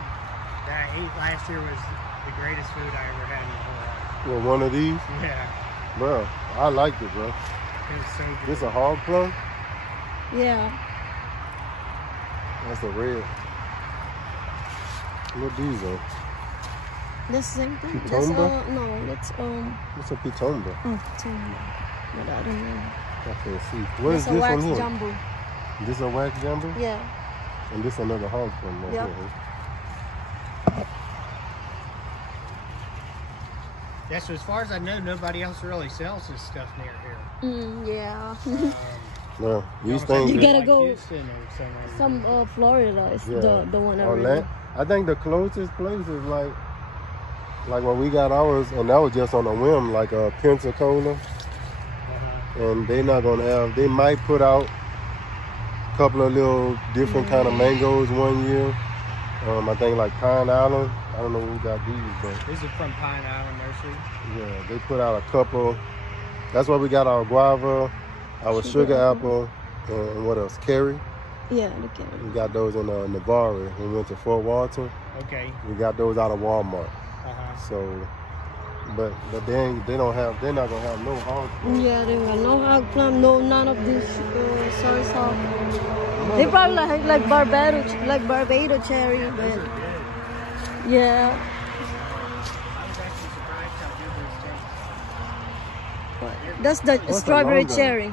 that I ate last year was the greatest food I ever had in my whole life. Well, one of these? Yeah, Bro, I liked it, bro. it was so good. This a hog plum? Yeah. That's a red. What these are? The same thing. Pitomba? No, that's What's a pitomba? pitomba. But I don't know. I can't see. What is That's a this wax one here? jumbo. This a wax jumbo? Yeah. And this another hog plum right Yep. here. Yeah, so as far as I know, nobody else really sells this stuff near here. Yeah. Yeah, these things. You gotta go Houston or somewhere. some Florida is the one I really. Orlando. I think the closest place is like when we got ours, and that was just on a whim, like Pensacola. And they not gonna have. They might put out a couple of little different kind of mangoes one year. I think like Pine Island. I don't know who got these, but This is from Pine Island Nursery. yeah, they put out a couple. That's why we got our guava, our sugar apple, and what else? Curry. Yeah, the carry. We got those in Navarre. We went to Fort Walton. Okay. We got those out of Walmart. So, but they don't have. They're not gonna have no hog. Yeah, they got no hog plum, no none of this sour salt. They probably like Barbados cherry, but yeah. That's the What's strawberry the long cherry.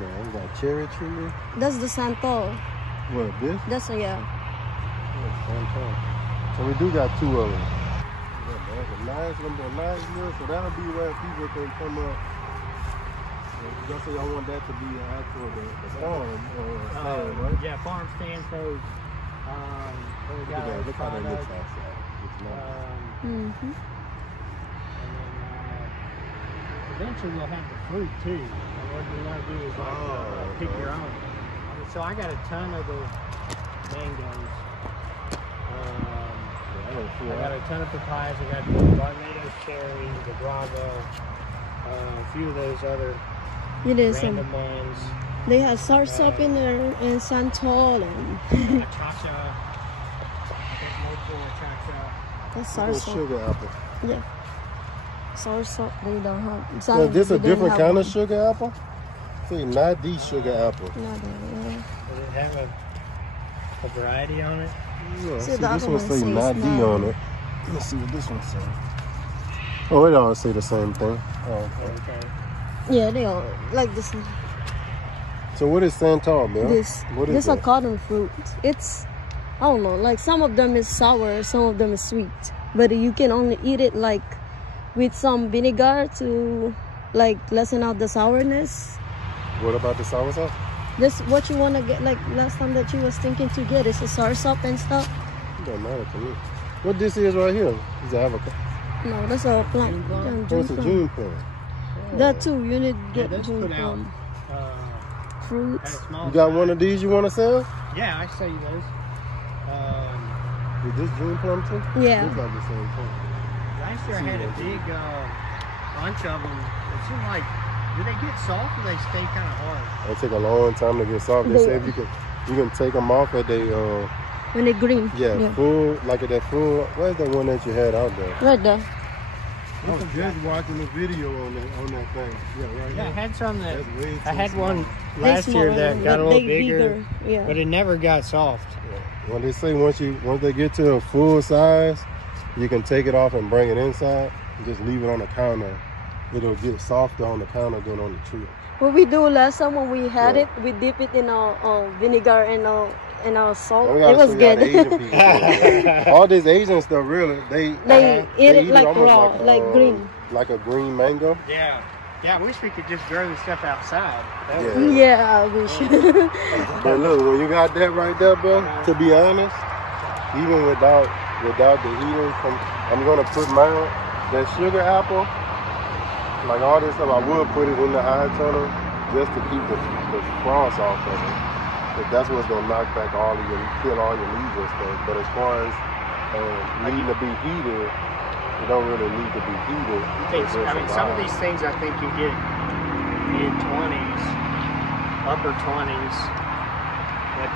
Yeah, we got cherry tree. That's the Santal. What this? That's yeah. So we do got two of them. That's a nice meal. So that'll be where people can come up. Just say I want that to be actual the farm stand, right? Yeah, farm stand. So, we got Look how that looks outside. It's nice. and then eventually we'll have the fruit too. And what we want to do is pick your own. So I got a ton of the mangoes. I got a ton of papayas. I got the Barbados cherry, the guava, a few of those other It is random ones. They have sour sop in there and Santal and Achacha. There's multiple achacha. that's sour Little sop. sugar apple. Yeah. Sour sop they don't have. Now, this a they don't different have kind one. of sugar apple? See, not these sugar apple. Not that, yeah. Does it have a variety on it? Yeah, See, see, the this other one one say says not D nine. on it. Let's see what this one says. Oh, it all say the same thing. Oh, okay. Okay. Yeah, they all like this. So what is Santal, Bill? What is This a that? cotton fruit. It's I don't know. Like some of them is sour, some of them is sweet. But you can only eat it like with some vinegar to like lessen out the sourness. What about the sour sauce? This what you want to get. Like last time that you was thinking to get is a sour sop and stuff. It don't matter to me. What this is right here? Is it avocado? No, that's a plant. Oh, it's a June plant. That too. You need to Yeah, get those June put out plum at fruits. a small You got size. one of these you want to sell? Yeah, I sell you those. Is this June plum too? Yeah. Looks like the same thing. Last year I had a big bunch of them. It seemed like, do they get soft or they stay kind of hard? They take a long time to get soft. They say if you can take them off at they When they green. full, like at that full. Where's the one that you had out there? Right there. I was just watching the video on that thing. Yeah, right Yeah, I here. had some that, That's way I too had small. one last year smaller, that got but a little they bigger, Yeah. but it never got soft. Well, they say once they get to a full size, you can take it off and bring it inside. And just leave it on the counter. It'll get softer on the counter than on the tree. What we do last time when we had it, we dip it in vinegar and salt. And we It gotta was show y'all the Asian good. people do it. All this Asian stuff, really, they Eat it like almost raw, like green. like a green mango. Yeah. Yeah, I wish we could just grow the stuff outside. That Yeah. would- Yeah, I wish. But look, when you got that right there, bro, to be honest, even without the heating, I'm gonna put that sugar apple, like all this stuff, I would put it in the high tunnel just to keep the frost off of it. But that's what's gonna knock back kill all your leaves and stuff. But as far as needing to be heated, it don't really need to be heated. Some of these things I think you get mid-20s, upper 20s. But,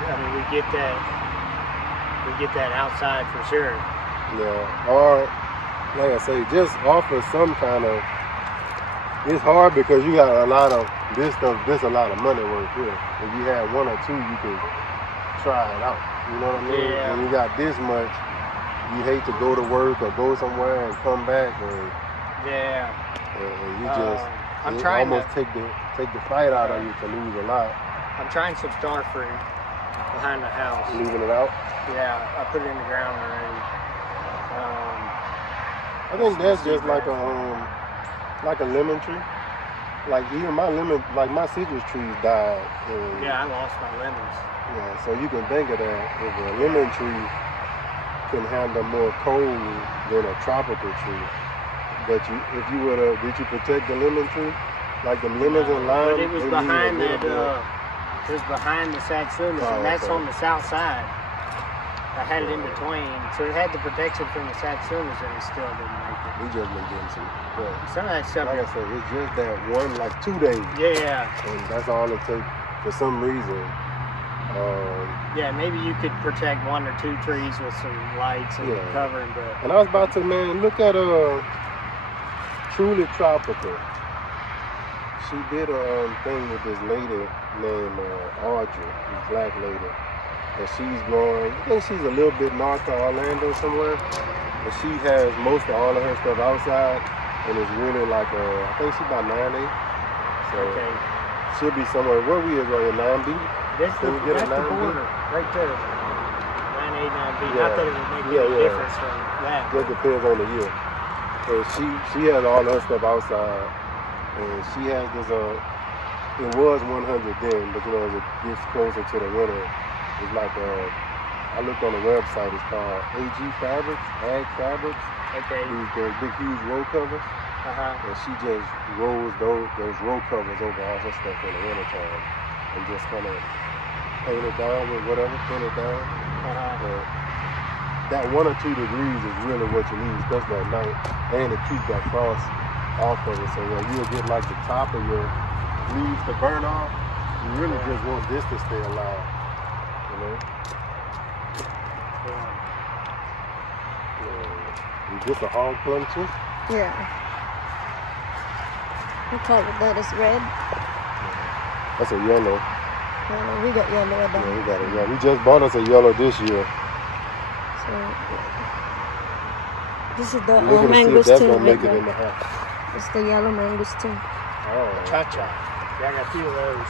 we get that outside for sure. Yeah, or like I say, just offer some kind of. It's hard because you got a lot of this stuff. There's a lot of money worth here. If you had one or two, you can try it out. You know what I mean? Yeah. When you got this much, you hate to go to work or go somewhere and come back, and you just I'm it trying almost to, take the fight out of you to lose a lot. I'm trying some star fruit behind the house. Leaving it out. Yeah, I put it in the ground already. I think that's just like a lemon tree. like even my lemon, like my citrus trees died. And, Yeah, I lost my lemons. yeah, so you can think of that. If a lemon tree can handle more cold than a tropical tree, but if you would have, did you protect the lemon tree? Like the lemons and limes? But it was behind that, it was behind the satsumas, and that's on the south side. I had it in between, so it had the protection from the satsumas, and it still didn't make it. We just been getting Some of that stuff. like I said, it's just that one, like 2 days. Yeah. And that's all it takes for some reason. Yeah, maybe you could protect 1 or 2 trees with some lights and covering, but. And I was about to, man, look at Truly Tropical. She did a thing with this lady named Audrey, this black lady. And she's growing, I think she's a little bit north of Orlando somewhere. But she has most of all of her stuff outside. And it's really like, I think she's about 9'8". So she'll be somewhere, where we is right here, 9B? That's the border, right there. 9A, 9B. Not that it would make any difference from that. Just depends on the year. And she has all her stuff outside. And she has this, it was 100 then, but you know, as it gets closer to the winter, it's like, I looked on the website, it's called AG Fabrics, Ag Fabrics. Okay. Those big, huge roll covers. And she just rolls those roll covers over all her stuff in the wintertime. And just kind of paint it down with whatever, pin it down. That 1 or 2 degrees is really what you need, especially at night. And to keep that frost off of it. So when you'll get like the top of your leaves to burn off, you really just want this to stay alive. You know? Is this a hog plum too? Yeah. We call it that is red. That's a yellow. Yeah, we got yellow at Yeah, we got it. Yeah, we just bought us a yellow this year. So this is the That's mangosteen. gonna make it in the house. It's the yellow mangosteen. Oh. Cha-cha. Yeah, I got 2 of those.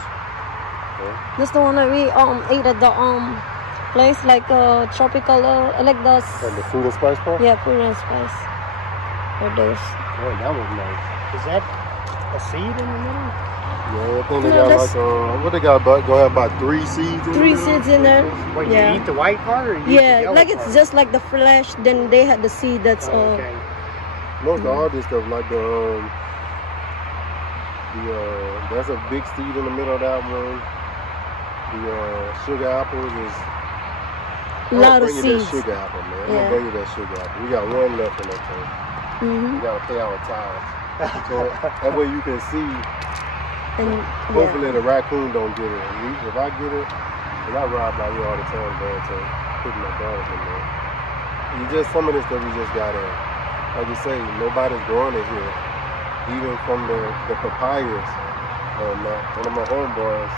Okay. This the one that we ate at the place, like tropical, like the. And the fruit and spice part? Yeah, fruit and spice. Or those. Oh, that was nice. Is that a seed in the middle? Yeah, I think they got like, what they got about, go have about 3 seeds in 3 seeds in there. Wait, yeah. you eat the white part or you eat the yellow like part? it's just like the flesh, then they had the seed that's okay. Most of all this stuff, like that's a big seed in the middle of that one. The sugar apples is a lot of bring you seeds. that sugar apple, man. I'm Yeah. gonna bring you that sugar apple. We got 1 left in that tank. We gotta pay our tithes. So that way you can see. And Hopefully the raccoon don't get it. If I get it, and I ride by here all the time going to put my dogs in there. You just, some of this stuff we just gotta, like you say, nobody's growing it here. Even from the papayas. One of my homeboys,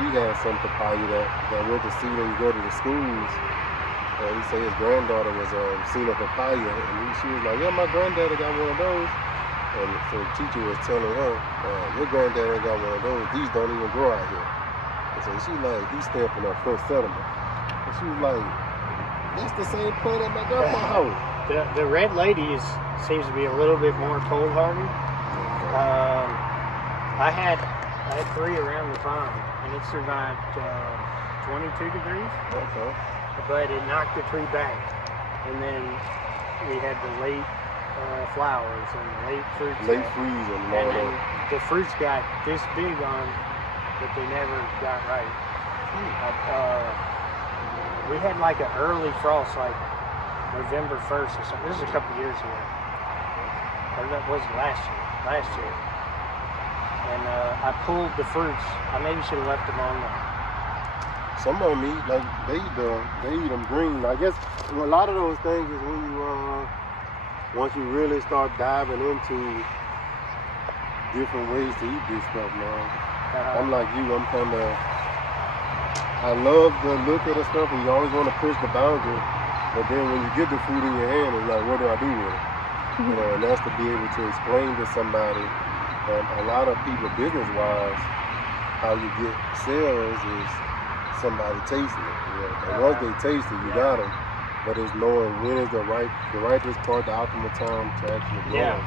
he had some papaya that went to see when you go to the schools. He said his granddaughter was seen a papaya, and she was like, yeah, my granddaddy got one of those. And so the teacher was telling her, your granddaddy got one of those. These don't even grow out here. And so she like, he's staying up in her first settlement. And she was like, that's the same plant at my grandma's house. The red lady seems to be a little bit more cold hardy. I had 3 around the farm, and it survived 22 degrees. Okay. But it knocked the tree back, and then we had the late flowers and the late fruits. Late freezing and all then that. the fruits got this big on, but they never got right. We had like an early frost, like November 1st or something. This is a couple years ago. Or that was last year. And I pulled the fruits. I maybe should have left them on there. Some of them eat, like, they eat them green. I guess a lot of those things is when you, once you really start diving into different ways to eat this stuff, man. I'm like you, I love the look of the stuff, and you always want to push the boundary, but then when you get the food in your hand, it's like, what do I do with it? You know, and that's to be able to explain to somebody, a lot of people business-wise, how you get sales is somebody tasting it. You know? And once they taste it, you got them. But it's knowing when is the rightest part, the optimal time to actually grow.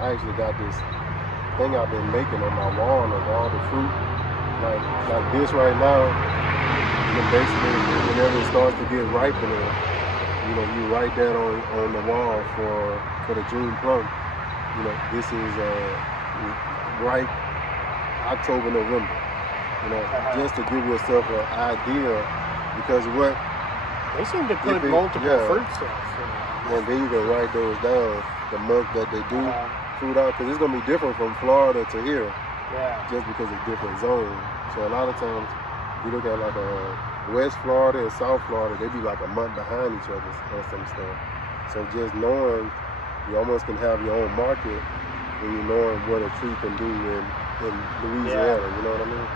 I actually got this thing I've been making on my wall of all the fruit. Like this right now, you know, basically whenever it starts to get ripening, you know, you write that on the wall for the June plum. You know, this is ripe October, November. You know, just to give yourself an idea, because what they seem to put multiple fruits in. And then you can write those down, the month that they do fruit out, because it's gonna be different from Florida to here. Yeah. Just because it's different zones. So a lot of times you look at like West Florida and South Florida, they be like a month behind each other on some stuff. So just knowing, you almost can have your own market when you knowing what a tree can do in Louisiana. You know what I mean?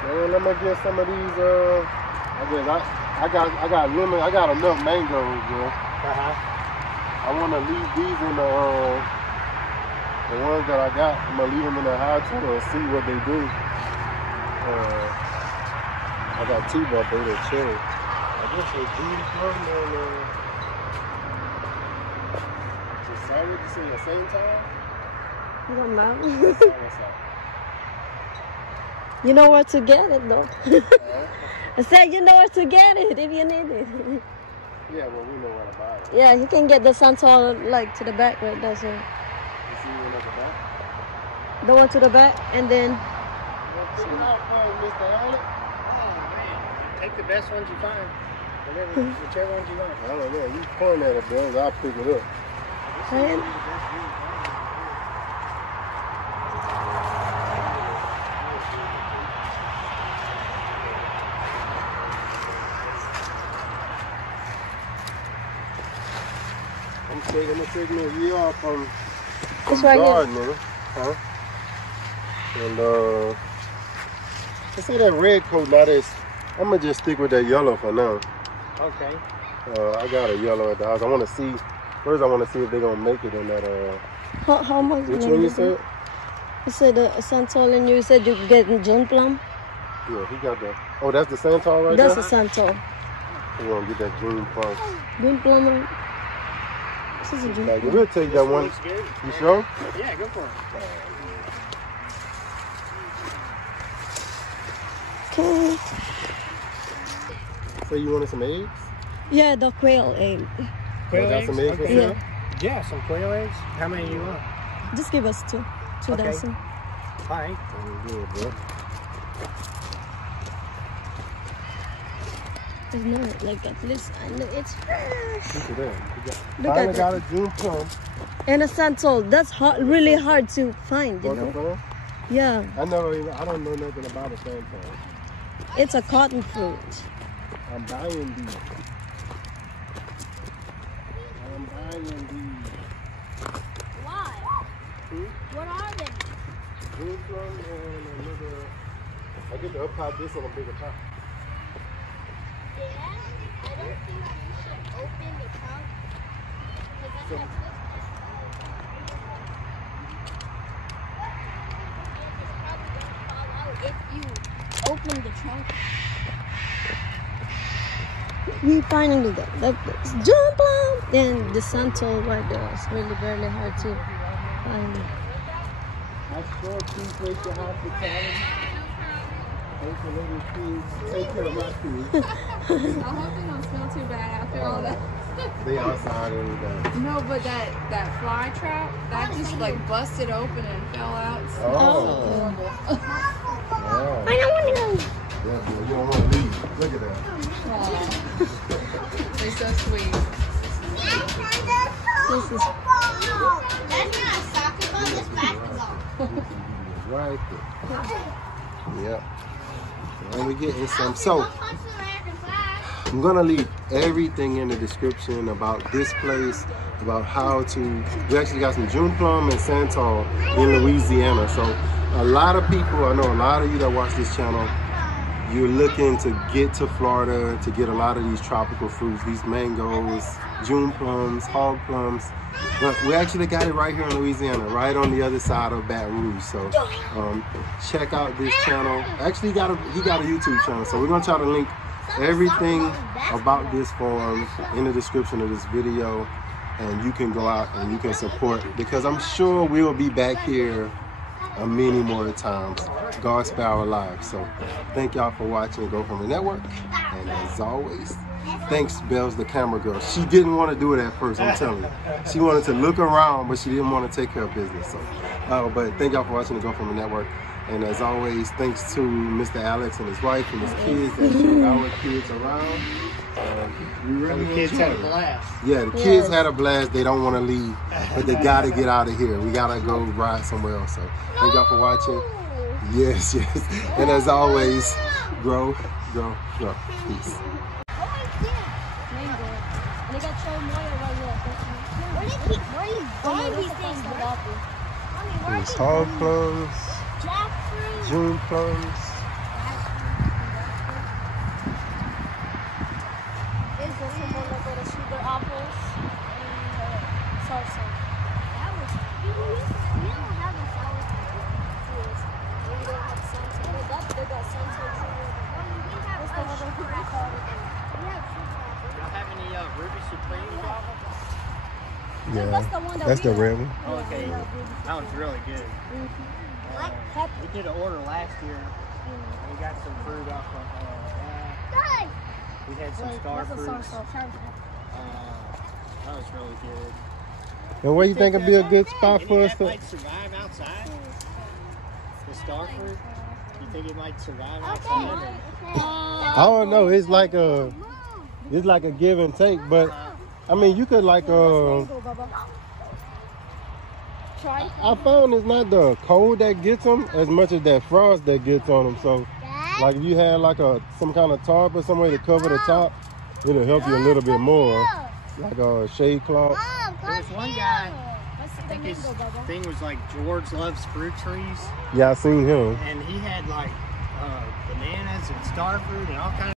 Man, let me get some of these. I got lemon. I got enough mangoes, bro. I want to leave these in the ones that I got. I'm gonna leave them in the high tunnel and see what they do. I got two, but they're cherry. I guess they June plum and the sour at the same time. I don't know. You know where to get it though. I said you know where to get it if you need it. Yeah, well, we know where to buy it. Yeah, you can get the Santal like to the back right there. So. You see one at the back? The one to the back, and then. Well, pick it out for us, Mr. Allen. Oh man, take the best ones you find. Whichever ones you want. I don't know. You point at it, bro. I'll pick it up. And, I'm gonna take me a year off from right gardening, huh? And I see that red coat. Now I'm gonna just stick with that yellow for now. Okay. I got a yellow at the house. I want to see. First, I want to see if they're gonna make it in that. how much? Which one you said? You said the Santal, and you said you could get in June plum. Yeah, he got that. Oh, that's the Santal right That's there? the Santal. We're gonna get that June plum. June plum. This is a June Like, plum. we'll take that one. Looks good. You sure? Yeah, go for it. Okay. So you wanted some eggs? Yeah, the quail egg. Quail got eggs? some eggs for Okay. sale? Yeah, some quail eggs. How many do you want? Just give us two Okay. dozen. All right. Good, bro. There's no like at least I know it's fresh. Look at that. Look Finally at got that. a June plum. And a Santal. That's hard, really hard to find, you Want the know. plum? Yeah, I don't know nothing about a Santal. it's a cotton fruit. I'm buying these. I'm buying these. Why? What are they? June plum and another. I get to up pot this on a bigger pot. Yeah? I don't think you should open the trunk. Because I have if you open the trunk. We finally got that. June plum and the Santal right there. It's really hard to find. I sure appreciate your hospitality. Thanks for letting me take care of my kids. I hope they don't smell too bad after all that. They outside every day. No, but that fly trap, that just like busted open and fell out. It's Oh. horrible. Wow. I don't want to go. Yeah, boy, you don't want to leave. Look at that. Aw. They're so sweet. This is That's not a soccer ball, that's basketball. Right there. Yep. And we're getting some. So, I'm going to leave everything in the description about this place, about how to. We actually got some June plum and Santal in Louisiana. So, a lot of people, I know a lot of you that watch this channel, you're looking to get to Florida to get a lot of these tropical fruits, these mangoes, June plums, hog plums. But we actually got it right here in Louisiana, right on the other side of Baton Rouge. So check out this channel. Actually, he got a YouTube channel. So we're gonna try to link everything about this farm in the description of this video. and you can go out and you can support, because I'm sure we'll be back here many more times. God spare our lives. So thank y'all for watching Go From the Network, and as always, thanks Bells the camera girl. She didn't want to do it at first, I'm telling you. She wanted to look around, but she didn't want to take care of business. So but thank y'all for watching the Go From the Network, and as always, thanks to Mr. Alex and his wife and his kids that showed our kids around. We really The kids had a blast. Yeah, the kids had a blast. They don't want to leave, but they got to get out of here. We got to go ride somewhere else. So thank y'all for watching. Yes, yes. And as always, grow, grow, grow. Peace. There's hog plums, June plums. Yeah, that's the red one. Oh, okay, that one's really good. We did an order last year. We got some fruit off of that. We had some star fruits. That was really good. And where you think it'd be a good spot for us to? Might survive outside. The star fruit. You think it might survive outside? I don't know. It's like a give and take, but I mean, you could like I found it's not the cold that gets them as much as that frost that gets on them. So, like if you had like some kind of tarp or some way to cover the top, it'll help you a little bit more. Like a shade cloth. There was one guy, I think his thing was like George loves fruit trees. Yeah, I seen him. And he had like bananas and star fruit and all kinds of